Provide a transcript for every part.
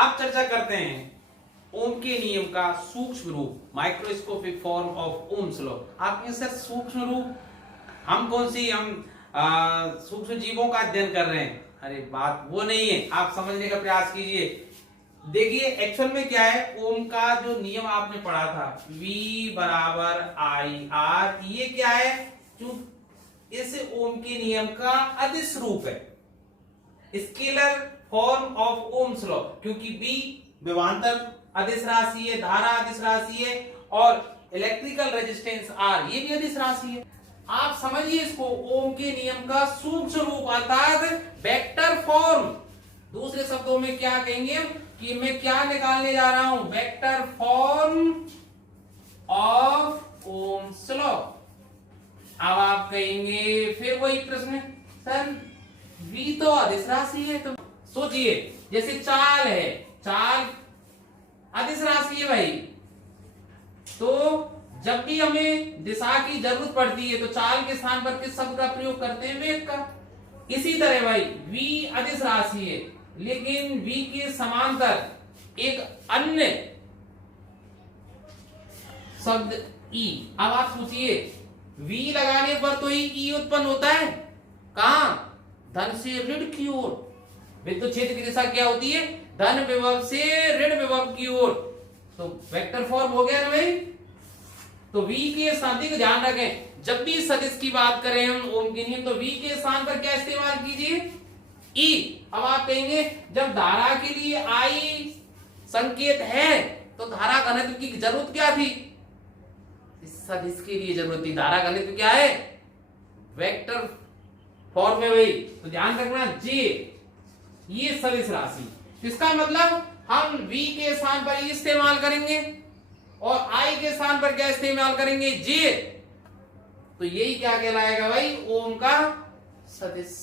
आप चर्चा करते हैं ओम के नियम का सूक्ष्म रूप, microscopic form of Ohm's law. आप ये सर सूक्ष्म रूप, हम कौन सी सूक्ष्म जीवों का अध्ययन कर रहे हैं? अरे बात वो नहीं है, आप समझने का प्रयास कीजिए। देखिए एक्चुअल में क्या है, ओम का जो नियम आपने पढ़ा था V बराबर आई आर, ये क्या है? जो इस ओम के नियम का अदिश रूप है, scalar form of Ohm's law, क्योंकि बी विभवांतर अदिश राशि है, धारा अदिश राशि है, और इलेक्ट्रिकल रेजिस्टेंस आर ये भी अदिश राशि है। आप समझिए इसको, ओम के नियम का सूक्ष्म रूप अर्थात वेक्टर फॉर्म। दूसरे शब्दों में क्या कहेंगे हम कि मैं क्या निकालने जा रहा हूं? Vector form of Ohm's law. अब आप कहेंगे फिर वही प्रश्न, सर V तो अदिश राशि है, तो सोचिए जैसे चाल है, चाल अदिश राशि है भाई, तो जब भी हमें दिशा की जरूरत पड़ती है तो चाल के स्थान पर किस शब्द का प्रयोग करते हैं? वेग का। इसी तरह भाई V अदिश राशि है, लेकिन V के समांतर एक अन्य शब्द E। अब आप सोचिए V लगाने पर तो E उत्पन्न होता है, कहां? धन से ऋण की ओर। विद्युत क्षेत्र की दिशा क्या होती है? धन विभव से ऋण विभव की ओर। तो वेक्टर फॉर्म हो गया ना भाई। तो V के स्थान को ध्यान रखें, जब भी सदिश की बात करें हम ओम के नियम, तो V के स्थान पर क्या इस्तेमाल कीजिए? E। अब आप कहेंगे जब धारा के लिए I संकेत है तो धारा घनत्व की जरूरत क्या थी? इस सदिश के लिए जरूरत थी। धारा घनत्व क्या है? वेक्टर फॉर्म में भाई, तो ध्यान रखना J ये सदिश राशि। इसका मतलब हम V के स्थान पर E इस्तेमाल करेंगे और I के स्थान पर क्या इस्तेमाल करेंगे? J। तो यही क्या कहलाएगा भाई? ओम का सदिश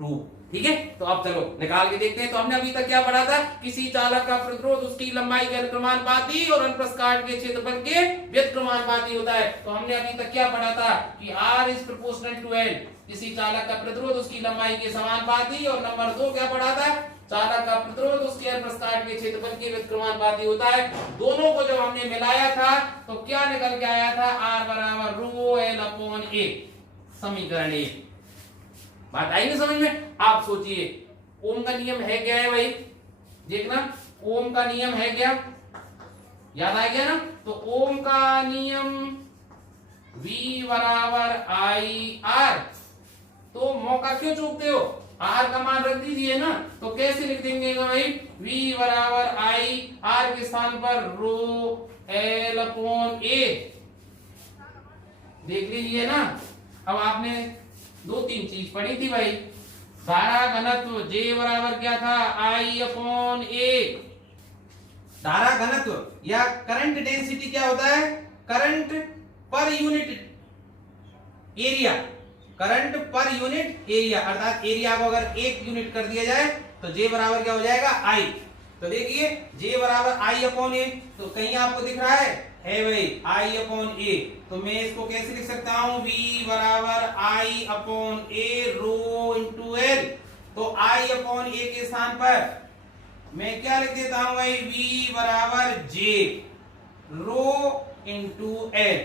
रूप। ठीक है, तो अब चलो निकाल के देखते हैं। तो हमने अभी तक क्या पढ़ा था? किसी चालक का प्रतिरोध उसकी लंबाई के अनुक्रमानुपाती और अनुप्रस्थ काट के क्षेत्रफल के व्युत्क्रमानुपाती होता है। तो हमने अभी तक क्या पढ़ा था कि R is proportional to L। किसी चालक का प्रतिरोध उसकी लंबाई के समानुपाती, और नंबर 2 क्या पढ़ा था? चालक का प्रतिरोध उसके अनुप्रस्थ काट के क्षेत्रफल के व्युत्क्रमानुपाती होता है। दोनों को जब हमने मिलाया था तो क्या निकल के आया था? R बराबर रो L अपॉन A। समीकरण 1। बात आई ना समझ में? आप सोचिए ओम का नियम है क्या है भाई? देखना, ओम का नियम है क्या? याद आ गया ना? तो ओम का नियम V बराबर आई आर। तो मौका क्यों चूकते हो? R का मान रख दीजिए ना, तो कैसे लिख देंगे भाई? V बराबर आई आर के स्थान पर रो L अपॉन A। देख लीजिए ना। अब आपने 2-3 चीज पढ़ी थी भाई। धारा घनत्व J बराबर क्या था? I upon A। धारा घनत्व या करंट डेंसिटी क्या होता है? Current per unit area. Current per unit area, अर्थात एरिया को अगर 1 यूनिट कर दिया जाए तो J बराबर क्या हो जाएगा? I। तो देखिए J बराबर I अपॉन A। तो कहीं आपको दिख रहा है भाई I अपॉन A। तो मैं इसको कैसे लिख सकता हूं? V बराबर I upon A rho into L। तो I अपॉन A के स्थान पर मैं क्या लिख देता हूं भाई? V बराबर J रो इंटू L।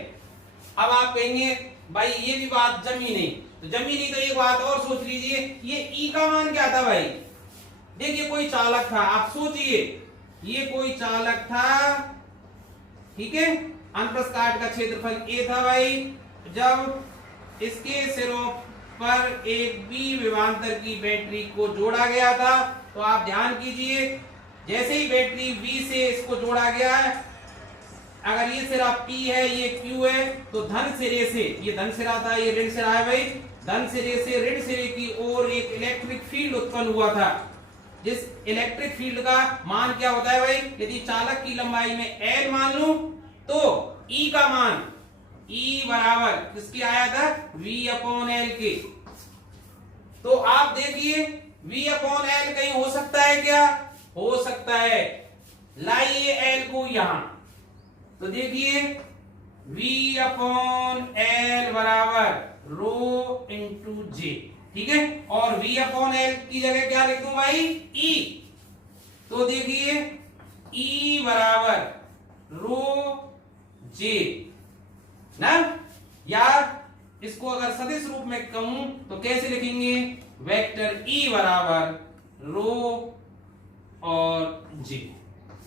अब आप कहेंगे भाई ये भी बात जमी नहीं, तो जमी नहीं तो एक बात और सोच लीजिए, ये E का मान क्या था भाई? देखिए कोई चालक था, आप सोचिए ये कोई चालक था, ठीक है, अनुप्रस्थ काट का क्षेत्रफल A था भाई। जब इसके सिरों पर एक B विभवांतर की बैटरी को जोड़ा गया था, तो आप ध्यान कीजिए जैसे ही बैटरी B से इसको जोड़ा गया है, अगर ये सिरा P है ये Q है, तो धन सिरे से, ये धन सिरा था ये ऋण सिरा है भाई, धन सिरे से ऋण सिरे की ओर एक इलेक्ट्रिक फील्ड उत्पन्न हुआ था। जिस इलेक्ट्रिक फील्ड का मान क्या होता है भाई? यदि चालक की लंबाई में L मान लूं तो E का मान E बराबर किसकी आया था? V अपॉन L के। तो आप देखिए V अपॉन L कहीं हो सकता है क्या? हो सकता है। लाइए L को यहां, तो देखिए V अपॉन L बराबर रो इंटू J। ठीक है, और V अपॉन L की जगह क्या लिख दूं भाई? E। तो तो देखिए E बराबर रो जे ना, या इसको अगर सदिश रूप में कहूं तो कैसे लिखेंगे, वेक्टर E बराबर रो और जे।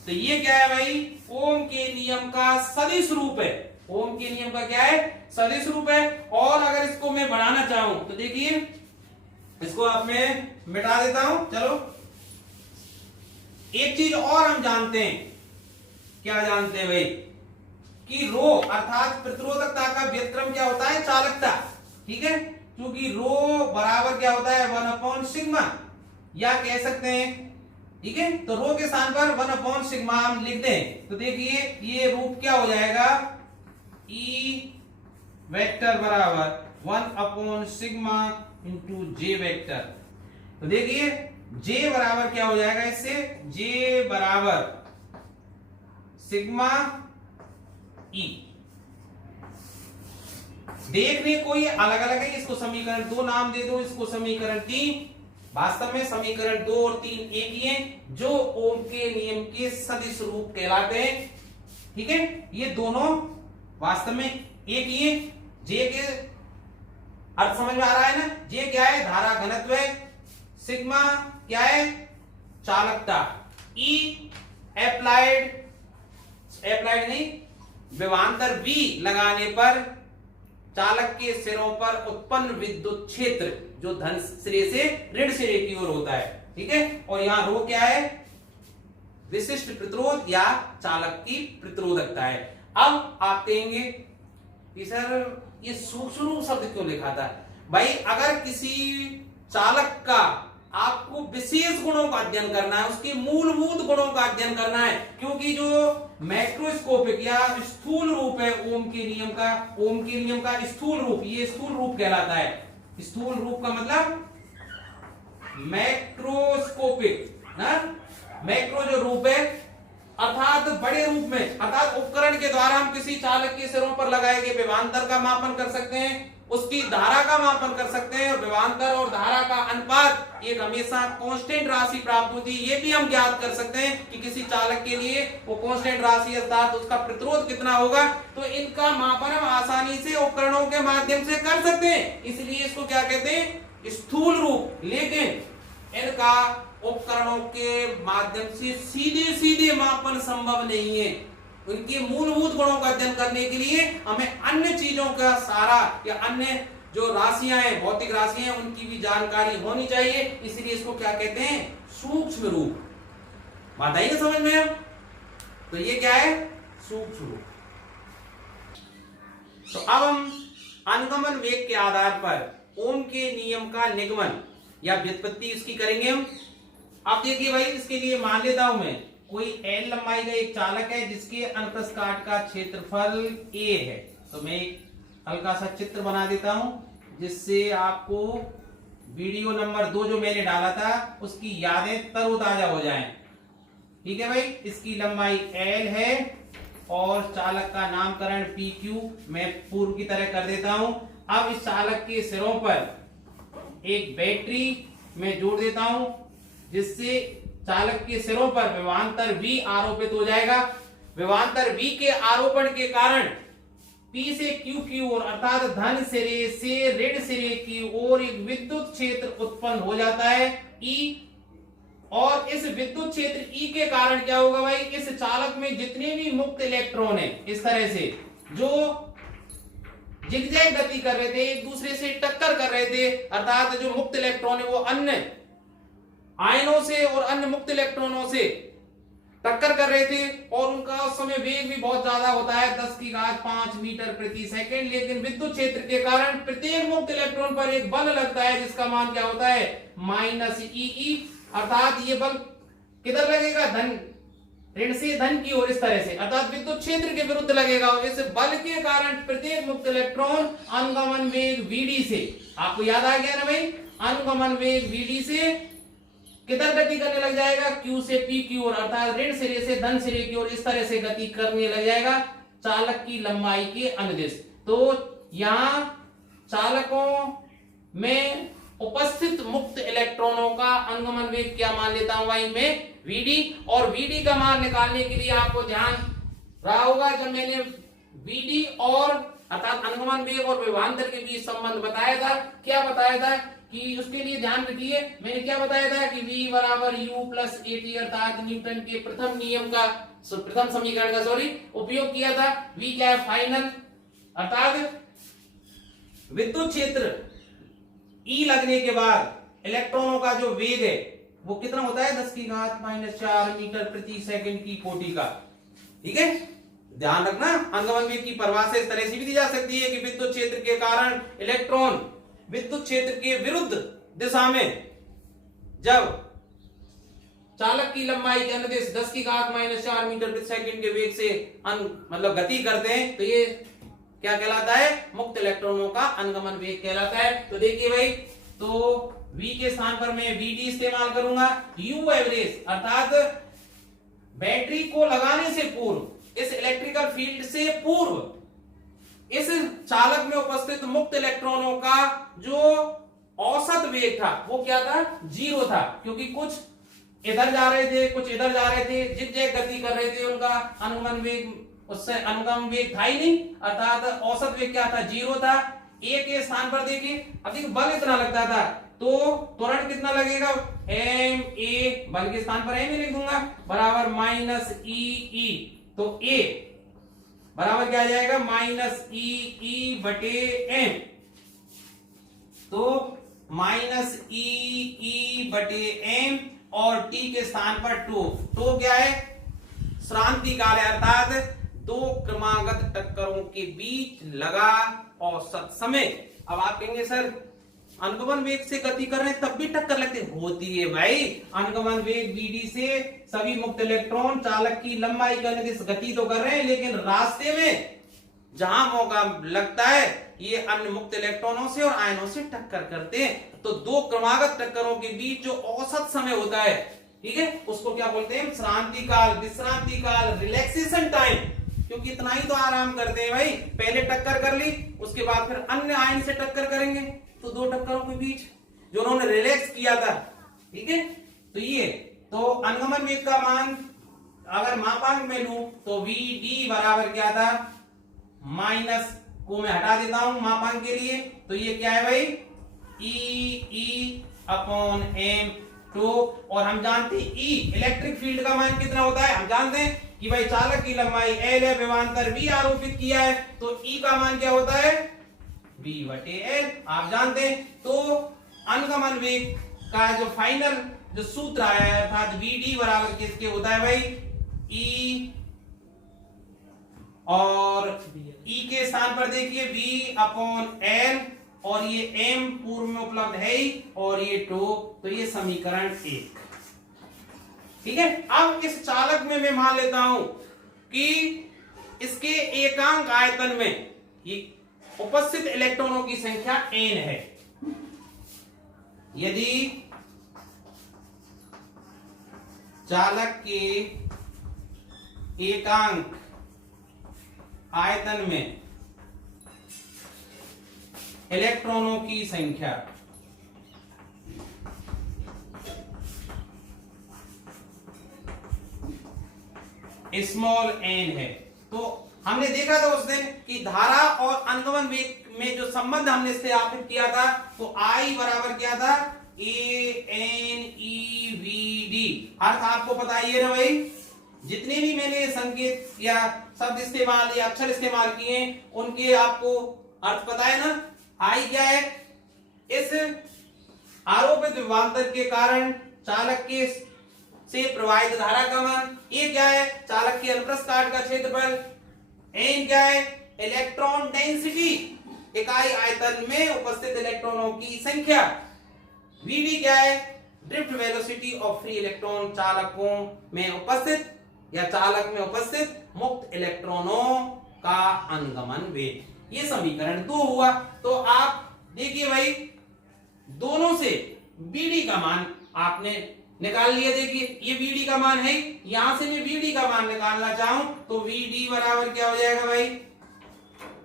तो ये क्या है भाई, ओम के नियम का सदिश रूप है। ओम के नियम का क्या है, सदिश रूप है। और अगर इसको मैं बढ़ाना चाहूं तो देखिए इसको आप मैं मिटा देता हूं। चलो एक चीज और हम जानते हैं, क्या जानते हैं भाई, कि रो अर्थात प्रतिरोधकता का व्युत्क्रम क्या होता है, चालकता। ठीक है, क्योंकि रो बराबर क्या होता है 1/सिग्मा, या कह सकते हैं, ठीक है, तो रो के स्थान पर 1/सिग्मा हम लिखते हैं। तो देखिए ये रूप क्या हो जाएगा, ई वेक्टर बराबर 1/सिग्मा इंटू जे वेक्टर। तो देखिए जे बराबर क्या हो जाएगा इससे, जे बराबर सिग्मा ई। देखने को ये अलग अलग है, इसको समीकरण 2 नाम दे दो, इसको समीकरण 3। वास्तव में समीकरण 2 और 3 एक ही हैं, जो ओम के नियम के सदिश रूप कहलाते हैं। ठीक है, ये दोनों वास्तव में एक ही है। जे के अर्थ समझ में आ रहा है ना, जे क्या है, धारा घनत्व है, सिग्मा क्या है, चालकता, ई एप्लाइड नहीं, विभवांतर V लगाने पर चालक के सिरों पर उत्पन्न विद्युत क्षेत्र जो धन सिरे से ऋण सिरे की ओर होता है। ठीक है, और यहां रो क्या है, विशिष्ट प्रतिरोध या चालक की प्रतिरोधकता है। अब आप कहेंगे कि सर ये सूक्ष्म शब्द क्यों लिखा था। भाई अगर किसी चालक का आपको विशेष गुणों का अध्ययन करना है, उसके मूलभूत गुणों का अध्ययन करना है, क्योंकि जो मैक्रोस्कोपिक या स्थूल रूप है ओम के नियम का, ओम के नियम का स्थूल रूप, ये स्थूल रूप कहलाता है। स्थूल रूप का मतलब मैक्रोस्कोपिक ना, मैक्रो जो रूप है अर्थात बड़े रूप में, अर्थात उपकरण के द्वारा हम किसी चालक के सिरों पर लगाए गए विभवांतर का मापन कर सकते हैं, उसकी धारा का मापन कर सकते हैं, और विभवांतर और धारा का अनुपात एक हमेशा कांस्टेंट राशि प्राप्त होती है। ये भी हम ज्ञात कर सकते हैं कि किसी चालक के लिए वो कांस्टेंट राशि अर्थात उसका प्रतिरोध कितना होगा। तो इनका मापन हम आसानी से उपकरणों के माध्यम से कर सकते हैं, इसलिए इसको क्या कहते हैं, स्थूल रूप। लेकिन इनका उपकरणों के माध्यम से सीधे सीधे मापन संभव नहीं है। उनके मूलभूत गुणों का अध्ययन करने के लिए हमें अन्य चीजों का सारा या अन्य जो राशियां हैं, भौतिक राशियां हैं, उनकी भी जानकारी होनी चाहिए। इसलिए इसको क्या कहते हैं, सूक्ष्म रूप। बात आई ना समझ में। तो ये क्या है, सूक्ष्म रूप। तो अब हम अनुगमन वेग के आधार पर ओम के नियम का निगमन या व्युत्पत्ति इसकी करेंगे हम। आप देखिए भाई, इसके लिए मान लेता हूं मैं कोई L लंबाई का एक चालक है जिसके अनुप्रस्थ काट का क्षेत्रफल A है। तो मैं एक हल्का सा चित्र बना देता हूं जिससे आपको वीडियो नंबर 2 जो मैंने डाला था उसकी यादें तरोताजा हो जाएं। ठीक है भाई, इसकी लंबाई L है और चालक का नामकरण PQ मैं पूर्व की तरह कर देता हूं। अब इस चालक के सिरों पर एक बैटरी में जोड़ देता हूं, जिससे चालक के सिरों पर विभवांतर V आरोपित हो जाएगा। विभवांतर V के आरोपण के कारण P से Q की ओर अर्थात धन सिरे से ऋण सिरे की ओर एक विद्युत क्षेत्र उत्पन्न हो जाता है E। और इस विद्युत क्षेत्र E के कारण क्या होगा भाई, इस चालक में जितने भी मुक्त इलेक्ट्रॉन है इस तरह से जो जिगजैग गति कर रहे थे, एक दूसरे से टक्कर कर रहे थे, अर्थात जो मुक्त इलेक्ट्रॉन है वो अन्य आयनों से और अन्य मुक्त इलेक्ट्रॉनों से टक्कर कर रहे थे, और उनका उस समय वेग भी बहुत ज्यादा होता है 10⁵ मीटर प्रति सेकंड। लेकिन विद्युत क्षेत्र के कारण प्रत्येक मुक्त इलेक्ट्रॉन पर एक बल लगता है जिसका मान क्या होता है, -EE। अर्थात ये बल किधर लगेगा, धन ऋण से धन की ओर इस तरह से, अर्थात विद्युत क्षेत्र के विरुद्ध लगेगा। इस बल के कारण प्रत्येक मुक्त इलेक्ट्रॉन अनुगमन वेग VD से, आपको याद आ गया ना भाई, अनुगमन वेग VD से किधर गति करने लग जाएगा, Q से P की ओर, अर्थात ऋण सिरे से धन सिरे की ओर इस तरह से गति करने लग जाएगा चालक की लंबाई के अनुदिश। तो यहां चालकों में उपस्थित मुक्त इलेक्ट्रॉनों का अनुगमन वेग क्या मान लेता हूं भाई मैं, Vd। और Vd का मान निकालने के लिए आपको ध्यान रहा होगा, जब मैंने Vd और अर्थात अनुगमन वेग और विभवांतर के बीच संबंध बताया था, क्या बताया था कि उसके लिए ध्यान रखिए, मैंने क्या बताया था कि V बराबर U प्लस AT अर्थात न्यूटन के प्रथम नियम का, प्रथम समीकरण का उपयोग किया था। V क्या है, फाइनल अर्थात विद्युत क्षेत्र E लगने के बाद इलेक्ट्रॉनों का जो वेग है वो कितना होता है, 10⁻⁴ मीटर प्रति सेकंड की कोटि का। ठीक है, ध्यान रखना। अनुगमन वेग की परिभाषा इस तरह से भी दी जा सकती है कि विद्युत क्षेत्र के कारण इलेक्ट्रॉन विद्युत क्षेत्र के विरुद्ध दिशा में जब चालक की लंबाई के अनुदिश 10⁻⁴ मीटर प्रति सेकंड के वेग से मतलब गति करते हैं, तो ये क्या कहलाता है, मुक्त इलेक्ट्रॉनों का अनुगमन वेग कहलाता है। तो देखिए भाई, तो V के स्थान पर मैं Vd इस्तेमाल करूंगा, U एवरेज अर्थात बैटरी को लगाने से पूर्व, इस इलेक्ट्रिकल फील्ड से पूर्व इस चालक में उपस्थित मुक्त इलेक्ट्रॉनों का जो औसत वेग था वो क्या था, 0 था, क्योंकि कुछ इधर जा रहे थे कुछ इधर जा रहे थे, जिस जगह गति कर रहे थे उनका अनुगमन वेग, उससे अनुगमन वेग था ही नहीं, अर्थात औसत वेग क्या था, 0 था। A के स्थान पर देखिए, अब देखिए बल इतना लगता था तो त्वरण कितना लगेगा, m a, बल के स्थान पर m लिख दूंगा, बराबर -e। तो A बराबर क्या आ जाएगा, -e बटे m। तो -e बटे m और t के स्थान पर टो क्या है, श्रांति काल है, अर्थात दो क्रमागत टक्करों के बीच लगा औसत समय। अब आप कहेंगे सर अनुगमन वेग से गति कर रहे हैं तब भी टक्कर लगती होती है भाई, अनुगमन वेग Vd से सभी मुक्त इलेक्ट्रॉन चालक की लंबाई के अनुदिश गति तो कर रहे हैं, लेकिन रास्ते में जहां मौका लगता है ये अन्य मुक्त इलेक्ट्रॉनों से और आयनों से टक्कर करते हैं। तो दो क्रमागत टक्करों के बीच जो औसत समय होता है, ठीक है, उसको क्या बोलते हैं, श्रांति काल, विश्रांति काल, रिलैक्सेशन टाइम। क्योंकि इतना ही तो आराम करते हैं भाई, पहले टक्कर कर ली, उसके बाद फिर अन्य आयन से टक्कर करेंगे, तो दो टक्करों के बीच जो उन्होंने रिलैक्स किया था, ठीक है। तो ये तो अनुगमन वेग का मान अगर मापांक में लूं तो Vd बराबर क्या था, माइनस को मैं हटा देता हूं मापांक के लिए, तो ये क्या है भाई, E अपॉन m टू। और हम जानते हैं E इलेक्ट्रिक फील्ड का मान कितना होता है, हम जानते हैं कि भाई चालक की लंबाई L है, विभवांतर V आरोपित किया है, तो E का मान क्या होता है, V बटे L, आप जानते हैं। तो अनुगमन वेग का जो फाइनल जो सूत्र आया है, अर्थात Vd बराबर किसके होता है भाई, E, और E के स्थान पर देखिए V अपॉन L, और ये m पूर्व में उपलब्ध है ही, और ये टो, तो ये समीकरण 1, ठीक है। अब इस चालक में मैं मान लेता हूं कि इसके एकांक आयतन में ये उपस्थित इलेक्ट्रॉनों की संख्या n है। यदि चालक के एकांक आयतन में इलेक्ट्रॉनों की संख्या स्मॉल n है, तो हमने देखा था उस दिन कि धारा और अनुगमन वेग में जो संबंध हमने स्थापित किया था, तो I बराबर क्या था, ANEVD। अर्थ आपको पता ही है ना भाई, जितने भी मैंने संकेत या शब्द इस्तेमाल या अक्षर इस्तेमाल किए उनके आपको अर्थ पता है ना। I क्या है, इस आरोपित विभवांतर के कारण चालक के से प्रवाहित धारा का मान, ये क्या है, चालक के अनुप्रस्थ काट का क्षेत्रफल, n क्या है, इलेक्ट्रॉन डेंसिटी, इकाई आयतन में उपस्थित इलेक्ट्रॉनों की संख्या, Vd क्या है, drift velocity of free electron, चालकों में उपस्थित या चालक में उपस्थित मुक्त इलेक्ट्रॉनों का अनुगमन वेग। ये समीकरण 2 हुआ। तो आप देखिए भाई, दोनों से Vd का मान आपने निकाल लिया। देखिए ये Vd का मान है, यहां से मैं Vd का मान निकालना चाहूं तो Vd बराबर क्या हो जाएगा भाई,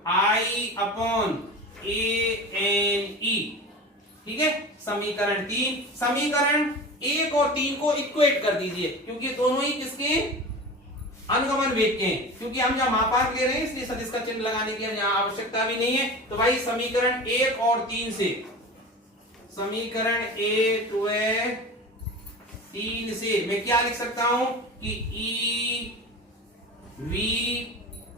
I अपॉन ANE, ठीक है। समीकरण 3। समीकरण 1 और 3 को इक्वेट कर दीजिए, क्योंकि दोनों ही किसके अनुगमन वेग के हैं। क्योंकि हम जहां मापांक ले रहे हैं इसलिए सदिश का चिन्ह लगाने की हम यहां आवश्यकता भी नहीं है। तो भाई समीकरण 1 और 3 से, समीकरण 1 व 3 से मैं क्या लिख सकता हूं कि E V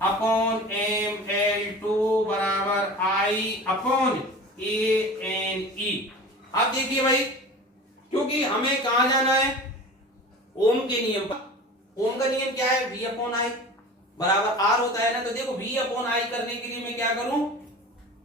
upon M L tau बराबर I upon A N E. अब देखिए भाई, क्योंकि हमें कहां जाना है, ओम के नियम पर। ओम का नियम क्या है, v अपॉन आई बराबर आर होता है ना। तो देखो v अपॉन आई करने के लिए मैं क्या करूं,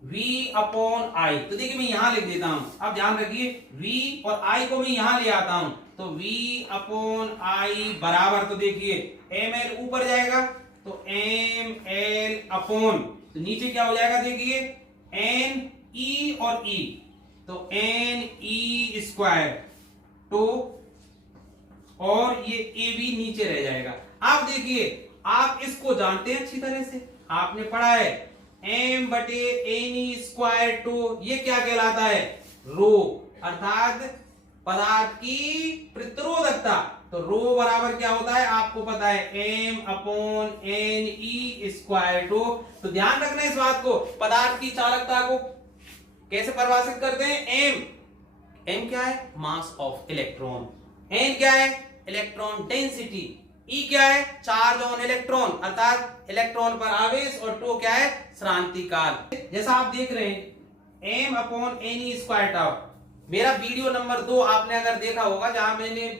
v अपॉन आई। तो देखिए मैं यहां लिख देता हूं, अब ध्यान रखिए v और i को मैं यहां ले आता हूं। तो v अपॉन आई बराबर, तो देखिए एम एल ऊपर जाएगा तो एम एल अपॉन, तो नीचे क्या हो जाएगा देखिए एन ई और ई, तो एन ई स्क्वायर टू, और ये ए बी नीचे रह जाएगा। आप देखिए, आप इसको जानते हैं अच्छी तरह से, आपने पढ़ा है एम बटे एन ई स्क्वायर टू, ये क्या कहलाता है, रो, अर्थात पदार्थ की प्रतिरोधकता। तो रो बराबर क्या होता है आपको पता है, M upon N E square tau. तो ध्यान रखना इस बात को, पदार्थ की चालकता को कैसे परिभाषित करते हैं, एम क्या है, मास ऑफ इलेक्ट्रॉन, एन क्या है, इलेक्ट्रॉन डेंसिटी, ई क्या है, चार्ज ऑन इलेक्ट्रॉन अर्थात इलेक्ट्रॉन पर आवेश, और टू क्या है, श्रांति काल। जैसा आप देख रहे हैं M upon N E square tau, मेरा वीडियो नंबर 2 आपने अगर देखा होगा जहां मैंने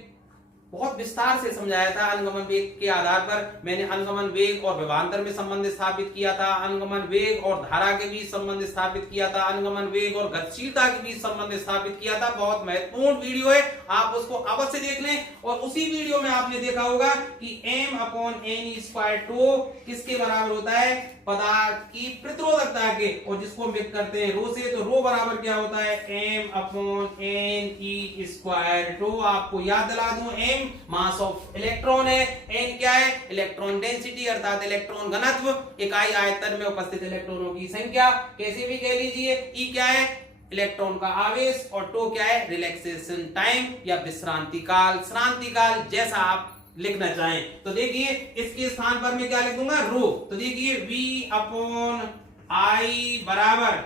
बहुत विस्तार से समझाया था अनुगमन वेग के आधार पर। मैंने अनुगमन वेग और विभवांतर में संबंध स्थापित किया था, अनुगमन वेग और धारा के बीच संबंध स्थापित किया था, अनुगमन वेग और गतिशीलता के बीच संबंध स्थापित किया था। बहुत महत्वपूर्ण वीडियो है, आप उसको अवश्य देख लें। और उसी वीडियो में आपने देखा होगा कि M upon N E square tau किसके बराबर होता है, पदार्थ की प्रतिरोधकता के, और जिसको हम व्यक्त करते हैं रो से, तो रो बराबर क्या होता है, M upon N E square tau. आपको याद दिला दूं, एम मास ऑफ इलेक्ट्रॉन है, एन क्या है, इलेक्ट्रॉन डेंसिटी अर्थात इलेक्ट्रॉन घनत्व, इकाई आयतन में उपस्थित इलेक्ट्रॉनों की संख्या, कैसे भी कह लीजिए। ई क्या है, इलेक्ट्रॉन का आवेश, और टो क्या है, रिलैक्सेशन टाइम या विश्रांति काल, श्रांति काल, जैसा आप लिखना चाहें। तो देखिए इसके स्थान पर मैं क्या लिख दूंगा, रो। तो देखिए v अपॉन आई बराबर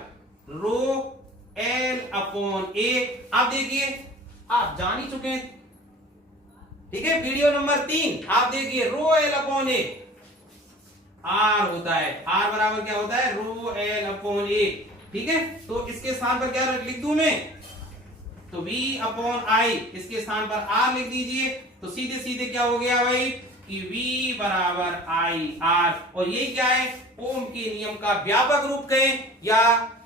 रो एल अपॉन ए। आप देखिए आप जान ही चुके हैं, ठीक है, वीडियो नंबर 3 आप देखिए rho L upon A R होता है, आर बराबर क्या होता है, रो एल अपॉन ए, ठीक है। तो इसके स्थान पर क्या लिख दूं मैं, तो v अपॉन आई, इसके स्थान पर r लिख दीजिए। तो सीधे सीधे क्या हो गया भाई कि v बराबर आई आर, और ये क्या है, ओम के नियम का व्यापक रूप कहें या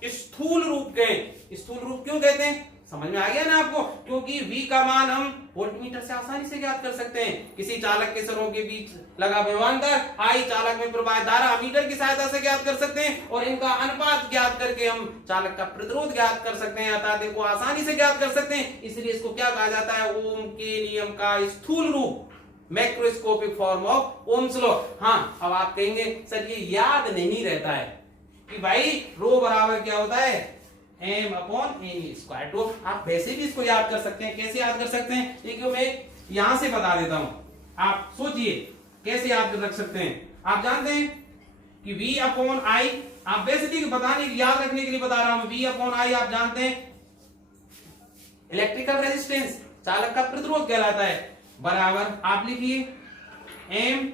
स्थूल रूप कहें। स्थूल रूप क्यों कहते हैं, समझ में आ गया ना आपको, क्योंकि v का मान हम वोल्टमीटर से आसानी से ज्ञात कर सकते हैं। किसी चालक के सरों के बीच लगा विभवांतर, आई चालक में प्रवाहित धारा मीटर की सहायता से ज्ञात कर सकते हैं, और इनका अनुपात ज्ञात करके हम चालक का प्रतिरोध ज्ञात कर सकते हैं, अर्थात इनको आसानी से ज्ञात कर सकते हैं। इसलिए इसको क्या कहा जाता है, ओम के नियम का स्थूल रूप, macroscopic form of Ohm's law. हाँ, अब आप कहेंगे सर ये याद नहीं रहता है कि भाई रो बराबर क्या होता है, M upon N square tau. आप वैसे भी इसको याद कर सकते हैं, कैसे याद कर सकते हैं, देखिए मैं यहां से बता देता हूं, आप सोचिए कैसे याद रख सकते हैं। आप जानते हैं कि v अपॉन आई, आप वैसे भी बताने याद रखने के लिए बता रहा हूं, v अपॉन आई आप जानते हैं इलेक्ट्रिकल रेजिस्टेंस, चालक का प्रतिरोध कहलाता है, बराबर आप लिखिए m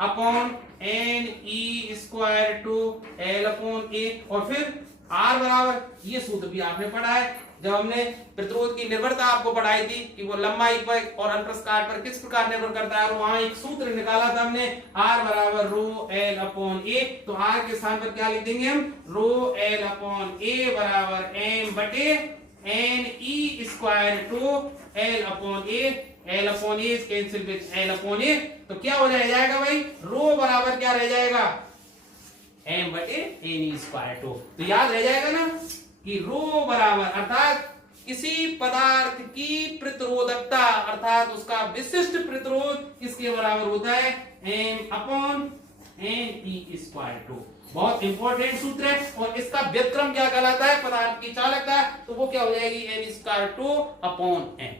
upon N E square to L upon A, और फिर R बराबर, ये सूत्र भी आपने पढ़ा है जब हमने प्रतिरोध की निर्भरता आपको पढ़ाई थी कि वो लंबाई पर और अंतरस्थ काट पर किस प्रकार निर्भर करता है, और वहां एक सूत्र निकाला था हमने, R बराबर रो एल अपॉन ए। तो R के स्थान पर क्या लिख देंगे हम, रो एल अपॉन ए बराबर एम बटे N E square to L upon A, L upon A cancel with L upon A. तो क्या हो जाएगा भाई, रो बराबर क्या रह जाएगा, एम बटे एन स्क्वायर टू। तो याद रह जाएगा ना कि रो बराबर अर्थात किसी पदार्थ की प्रतिरोधकता अर्थात उसका विशिष्ट प्रतिरोध किसके बराबर होता है, M upon N E square tau. बहुत इंपॉर्टेंट सूत्र है, और इसका व्युत्क्रम क्या कहलाता है पता आपकी चालकता, तो वो क्या हो जाएगी, एन स्क्वायर 2 अपॉन एन।